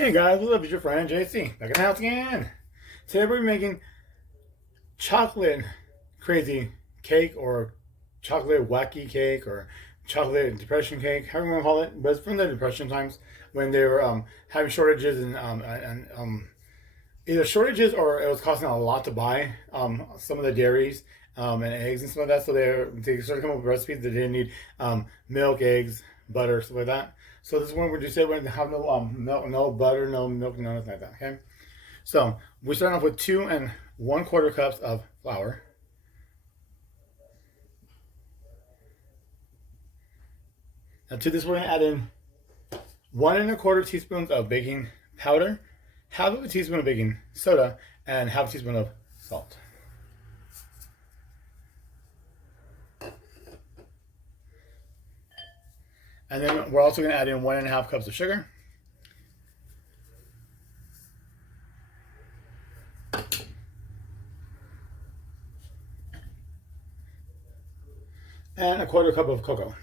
Hey guys, what's up? It's your friend JC. Back in the house again. Today we're making chocolate crazy cake, or chocolate wacky cake, or chocolate depression cake, however you want to call it. But it's from the depression times when they were having shortages and either shortages or it was costing a lot to buy some of the dairies and eggs and stuff like that. So they started coming up with recipes that didn't need milk, eggs, butter, stuff like that. So this one we're just saying we're going to have no milk, no butter, no milk, no nothing like that. Okay. So we start off with 2 1/4 cups of flour. Now to this we're going to add in 1 1/4 teaspoons of baking powder, half of a teaspoon of baking soda, and half a teaspoon of salt. And then we're also going to add in 1 1/2 cups of sugar. And a 1/4 cup of cocoa.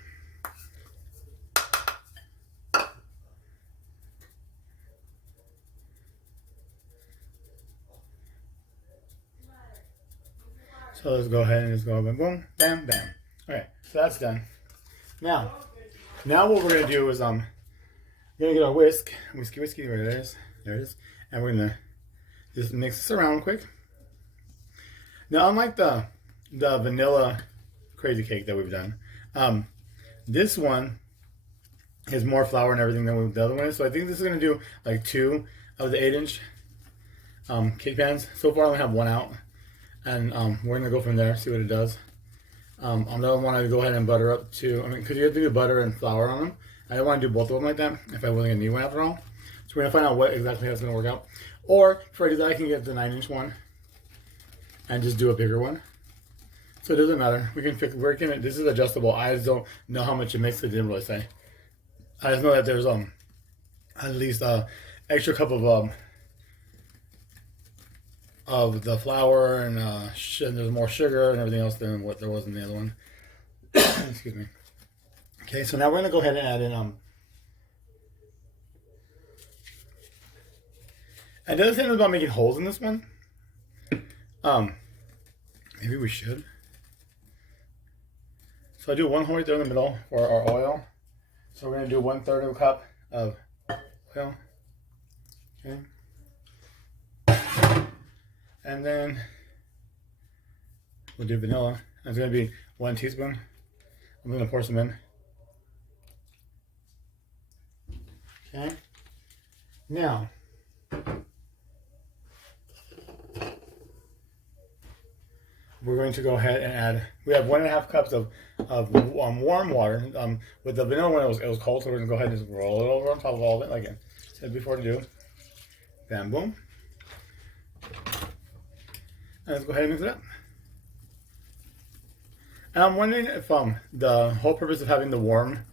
So let's go ahead and just go boom, boom, bam, bam. Okay, so that's done. Now what we're gonna do is we're gonna get our whiskey, where it is. There it is. And we're gonna just mix this around quick. Now, unlike the vanilla crazy cake that we've done, this one has more flour and everything than the other one is. So I think this is gonna do like 2 of the 8-inch cake pans. So far I only have 1 out. And we're gonna go from there, see what it does. On the other one, I would go ahead and butter up to, because you have to do butter and flour on them. I don't want to do both of them like that if I wasn't gonna need one after all. So we're gonna find out what exactly how it's gonna work out. Or if I do that, I can get the 9-inch one and just do a bigger one. So it doesn't matter. We can fix. This is adjustable. I just don't know how much it makes. It didn't really say. I just know that there's at least extra cup of the flour and there's more sugar and everything else than what there was in the other one. Excuse me. Okay, so now we're gonna go ahead and add in and the other thing about making holes in this one, maybe we should. So I do 1 hole right there in the middle for our oil. So we're gonna do 1/3 of a cup of oil. Okay. And then we'll do vanilla. It's going to be 1 teaspoon. I'm going to pour some in. Okay. Now, we're going to go ahead and add. We have 1 1/2 cups of warm water. With the vanilla one, it was cold, so we're going to go ahead and just roll it over on top of all of it, like I said before to do. Bam, boom. And let's go ahead and mix it up. And I'm wondering if the whole purpose of having the warm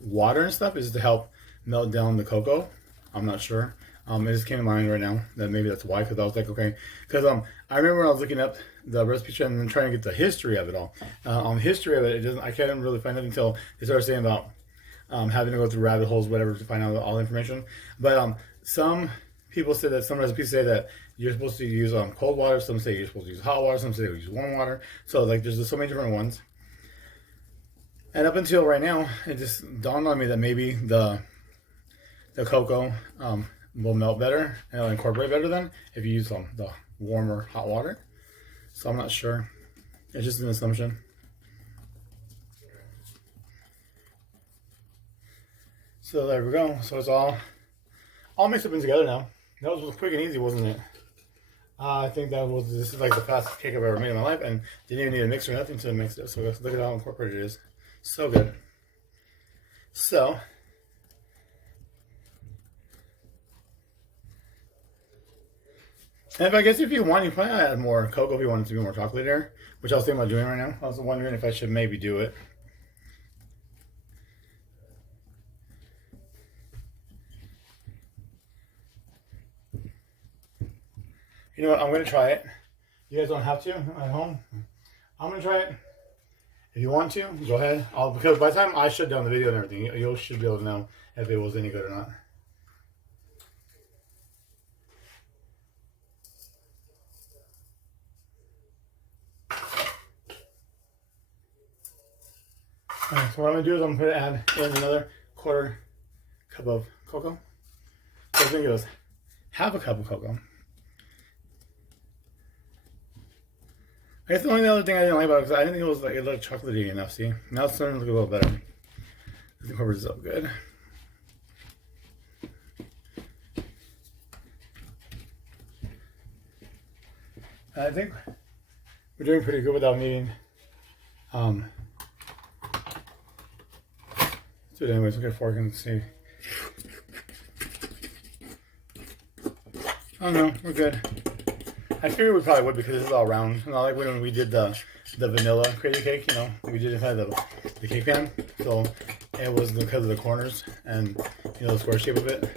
water and stuff is to help melt down the cocoa. I'm not sure. It just came to mind right now that maybe that's why, because I was like, okay. Because I remember when I was looking up the recipe sheet and then trying to get the history of it all. On the history of it, I can't really find it until they started saying about having to go through rabbit holes, whatever, to find out all the information. But some people say that, some recipes say that you're supposed to use cold water. Some say you're supposed to use hot water. Some say you use warm water. So like, there's just so many different ones. And up until right now, it just dawned on me that maybe the cocoa will melt better and it'll incorporate better than if you use the warmer hot water. So I'm not sure. It's just an assumption. So there we go. So it's all mixed up in together now. That was quick and easy, wasn't it? I think this is like the fastest cake I've ever made in my life, and didn't even need a mixer or nothing to mix it. So look at how incorporated it is. So good. So, and if you want, you probably add more cocoa if you want it to be more chocolate there, which I was thinking about doing right now. I was wondering if I should maybe do it. You know what? I'm going to try it. You guys don't have to at home. I'm going to try it. If you want to, go ahead. Because by the time I shut down the video and everything, you should be able to know if it was any good or not. Alright, so what I'm gonna do is I'm gonna add in another quarter cup of cocoa. So I think it was half a cup of cocoa. I guess the only other thing I didn't like about it was I didn't think it was like it looked chocolatey enough. See, now it's starting to look a little better. This incorporates up good. I think we're doing pretty good without needing. Let's do it anyways. We'll get a fork and see. Oh no, we're good. I figured we probably would because this is all round. Not like when we did the vanilla crazy cake, you know, we did inside the cake pan. So it was because of the corners and, you know, the square shape of it.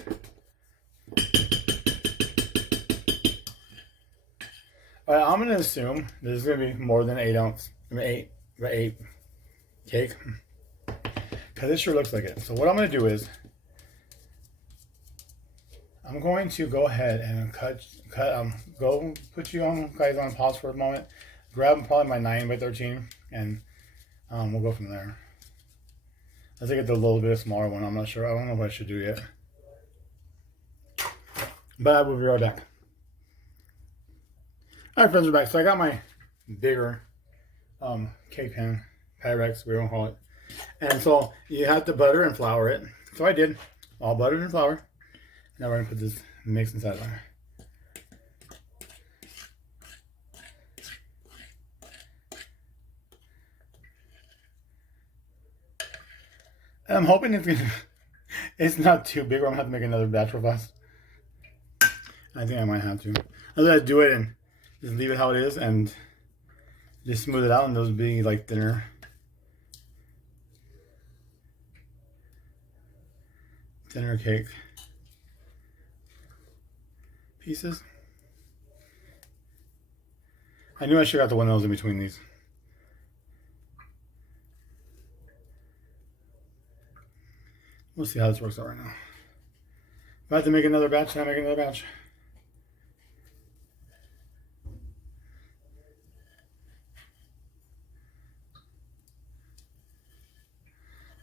All right, I'm gonna assume this is gonna be more than 8 ounce, eight cake, because it sure looks like it. So what I'm gonna do is I'm going to go ahead and go put you guys on pause for a moment. Grab probably my 9x13, and we'll go from there. I think it's a little bit smaller one. I'm not sure. I don't know what I should do yet, but I will be right back. All right, friends, we're back. So I got my bigger cake pan, Pyrex, we don't call it. And so you have to butter and flour it. So I did all buttered and flour. Now we're gonna put this mix inside there. And I'm hoping it's not too big, or I'm gonna have to make another batch real fast. I think I might have to. I'm gonna do it and just leave it how it is and just smooth it out, and those be like thinner cake pieces. I knew I should have got the one that was in between these. We'll see how this works out right now. If I have to make another batch, then I make another batch.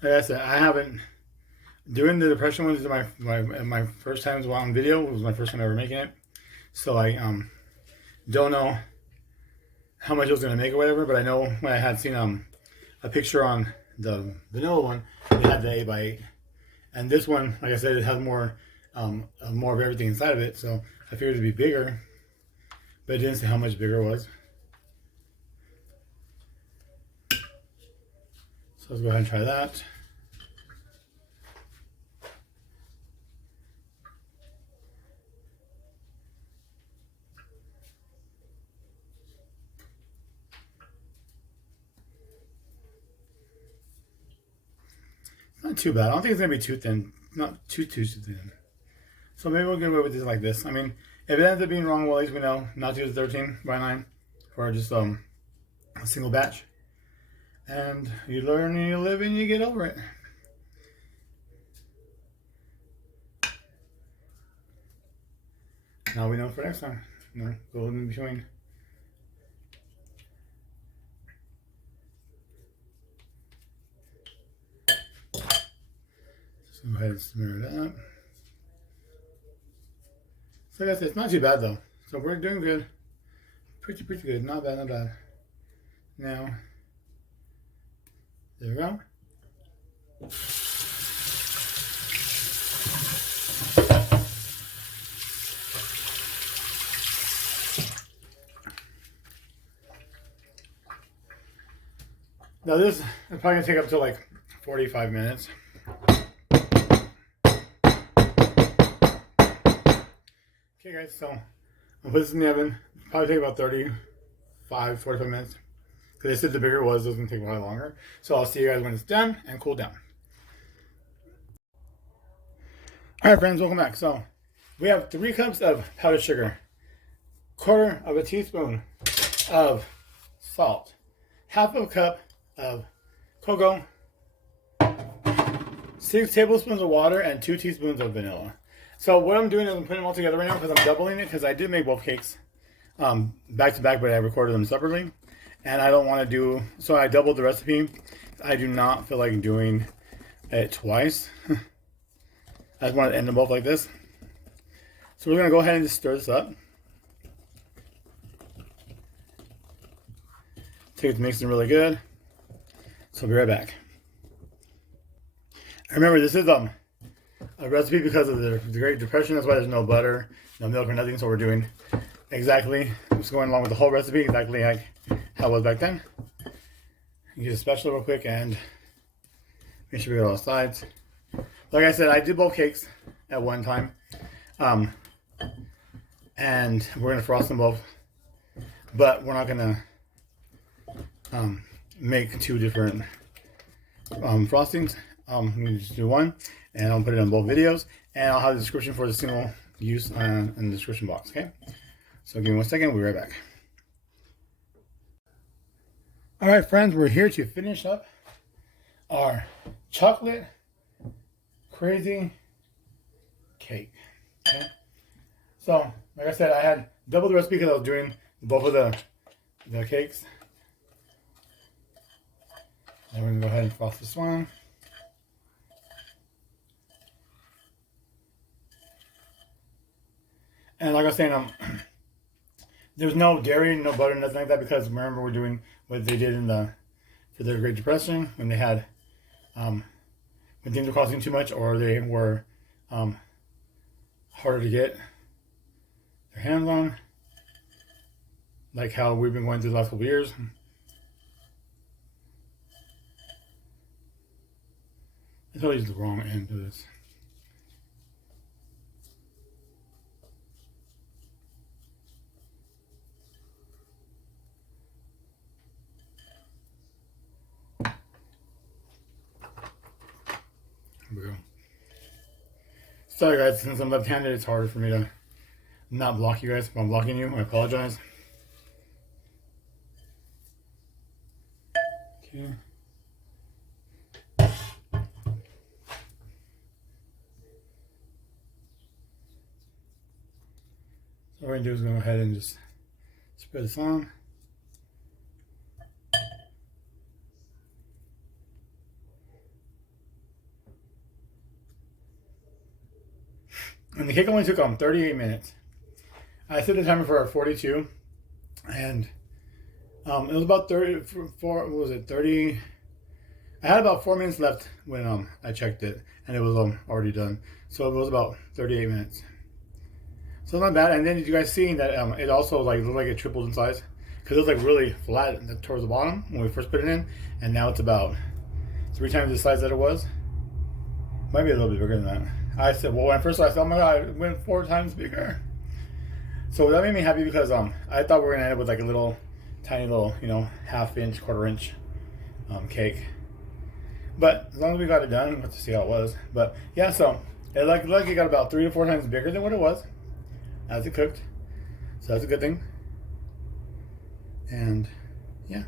Like I said, I haven't doing the depression ones. Is my first time on video. It was my first time ever making it, so I don't know how much it was gonna make or whatever. But I know when I had seen a picture on the vanilla one, it had the 8x8, and this one, like I said, it has more of everything inside of it. So I figured it'd be bigger, but it didn't say how much bigger it was. So let's go ahead and try that. Not too bad. I don't think it's gonna be too thin. Not too thin. So maybe we'll get away with this like this. I mean, if it ends up being wrong, well, at least we know not to use 13x9 for just a single batch. And you learn and you live and you get over it. Now we know for next time. You know, go in between. Just go ahead and smear that. So like I said, it's not too bad though. So we're doing good. Pretty good. Not bad, not bad. Now, there we go. Now this is probably gonna take up to like 45 minutes. Okay guys, so I'll put this in the oven. Probably take about 45 minutes. Because they said the bigger it was going to take a lot longer. So I'll see you guys when it's done and cool down. Alright friends, welcome back. So we have 3 cups of powdered sugar, 1/4 of a teaspoon of salt, 1/2 cup of cocoa, 6 tablespoons of water, and 2 teaspoons of vanilla. So what I'm doing is I'm putting them all together right now because I'm doubling it, because I did make both cakes back to back, but I recorded them separately. And I don't want to do, so I doubled the recipe I do not feel like doing it twice. I just want to end them both like this. So we're going to go ahead and just stir this up. Take it to mixing really good. So I'll be right back. Remember, this is a recipe because of the Great Depression. That's why there's no butter, no milk, or nothing. So we're doing exactly, just going along with the whole recipe, exactly like how it was back then. Use a spatula real quick and make sure we get all the sides. Like I said, I did both cakes at one time. And we're going to frost them both. But we're not going to make two different frostings. I'm going to just do one. And I'll put it on both videos. And I'll have the description for the single use in the description box. Okay? So give me 1 second. We'll be right back. Alright friends, we're here to finish up our chocolate crazy cake. Okay? So, like I said, I had double the recipe because I was doing both of the cakes. And we're going to go ahead and frost this one. And like I was saying, there's no dairy, no butter, nothing like that, because remember we're doing what they did for the Great Depression when they had when things were costing too much or they were harder to get their hands on, like how we've been going through the last couple of years. I always the wrong end of this. Here we go. Sorry guys, since I'm left-handed, it's harder for me to not block you guys. If I'm blocking you, I apologize. Okay. So what we're going to do is go ahead and just spread this on. And the cake only took 38 minutes. I set the timer for 42, and it was about 34. What was it? 30. I had about 4 minutes left when I checked it, and it was already done. So it was about 38 minutes. So it's not bad. And then did you guys see that it also like looked like it tripled in size because it was like really flat towards the bottom when we first put it in, and now it's about 3 times the size that it was. Might be a little bit bigger than that. I said, well, when I first saw it, I said, oh my god, it went 4 times bigger. So that made me happy because I thought we were gonna end up with like a little, tiny little, you know, half-inch, quarter-inch cake. But as long as we got it done, we'll have to see how it was. But yeah, so it looked like it got about 3 to 4 times bigger than what it was as it cooked. So that's a good thing. And yeah.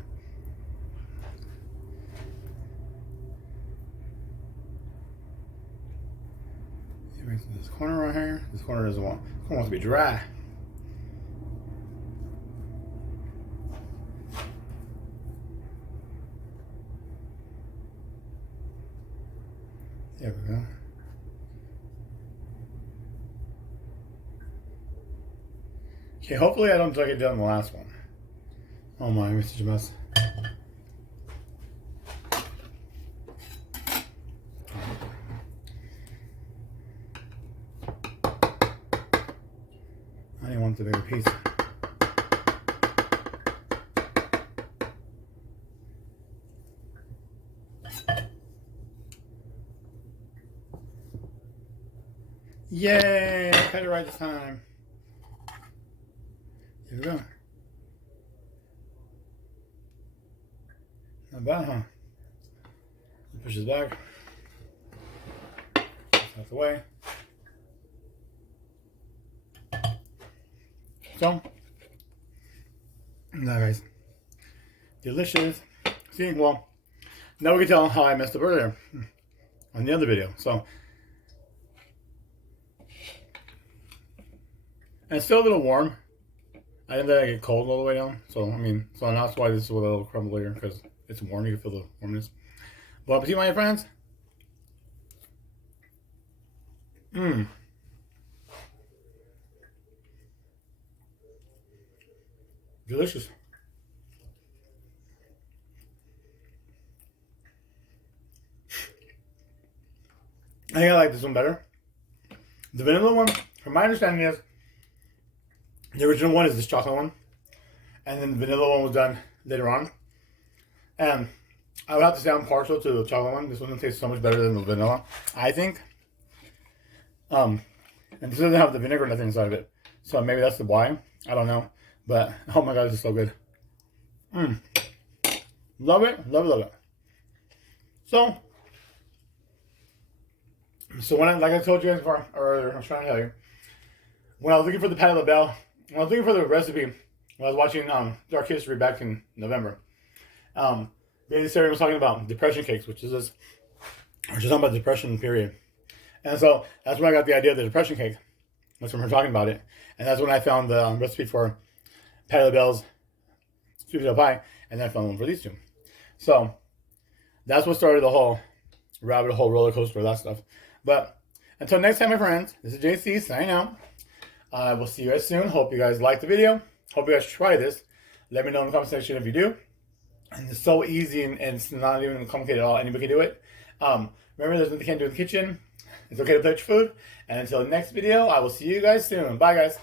This corner right here. This corner doesn't want. This corner wants to be dry. There we go. Okay, hopefully I don't like it done the last one. Oh my, I'm such a mess. I didn't want the bigger piece. Yay! I got it right this time. Here we go. Not bad, huh? Push this back. Out the way. So, now guys, delicious. See, well, now we can tell how I messed up earlier on the other video. So, and it's still a little warm. I didn't let it get cold all the way down. So, I mean, so that's why this is a little crumblier, because it's warm. You can feel the warmness. Bon appetit, my friends. Mmm. Delicious. I think I like this one better. The vanilla one, from my understanding, is the original one is this chocolate one, and then the vanilla one was done later on. And I would have to say I'm partial to the chocolate one. This one tastes so much better than the vanilla, I think. And this doesn't have the vinegar or nothing inside of it, so maybe that's the why. I don't know, but oh my god, this is so good. Love it, love it, love it. So when like I told you guys before, earlier, I was trying to tell you, when I was looking for the Patty LaBelle, when I was looking for the recipe, when I was watching Dark History back in November, Lady Sarah was talking about depression cakes, which is this, or she's talking about the depression period. And so that's when I got the idea of the depression cake. That's when we're talking about it. And that's when I found the recipe for Patty LaBelle's sweet potato pie, and then I found one for these two. So that's what started the whole rabbit hole roller coaster of that stuff. But until next time, my friends, this is JC signing out. I will see you guys soon. Hope you guys liked the video. Hope you guys try this. Let me know in the comment section if you do. And it's so easy, and it's not even complicated at all. Anybody can do it. Remember, there's nothing you can't do in the kitchen. It's okay to touch food. And until the next video, I will see you guys soon. Bye, guys.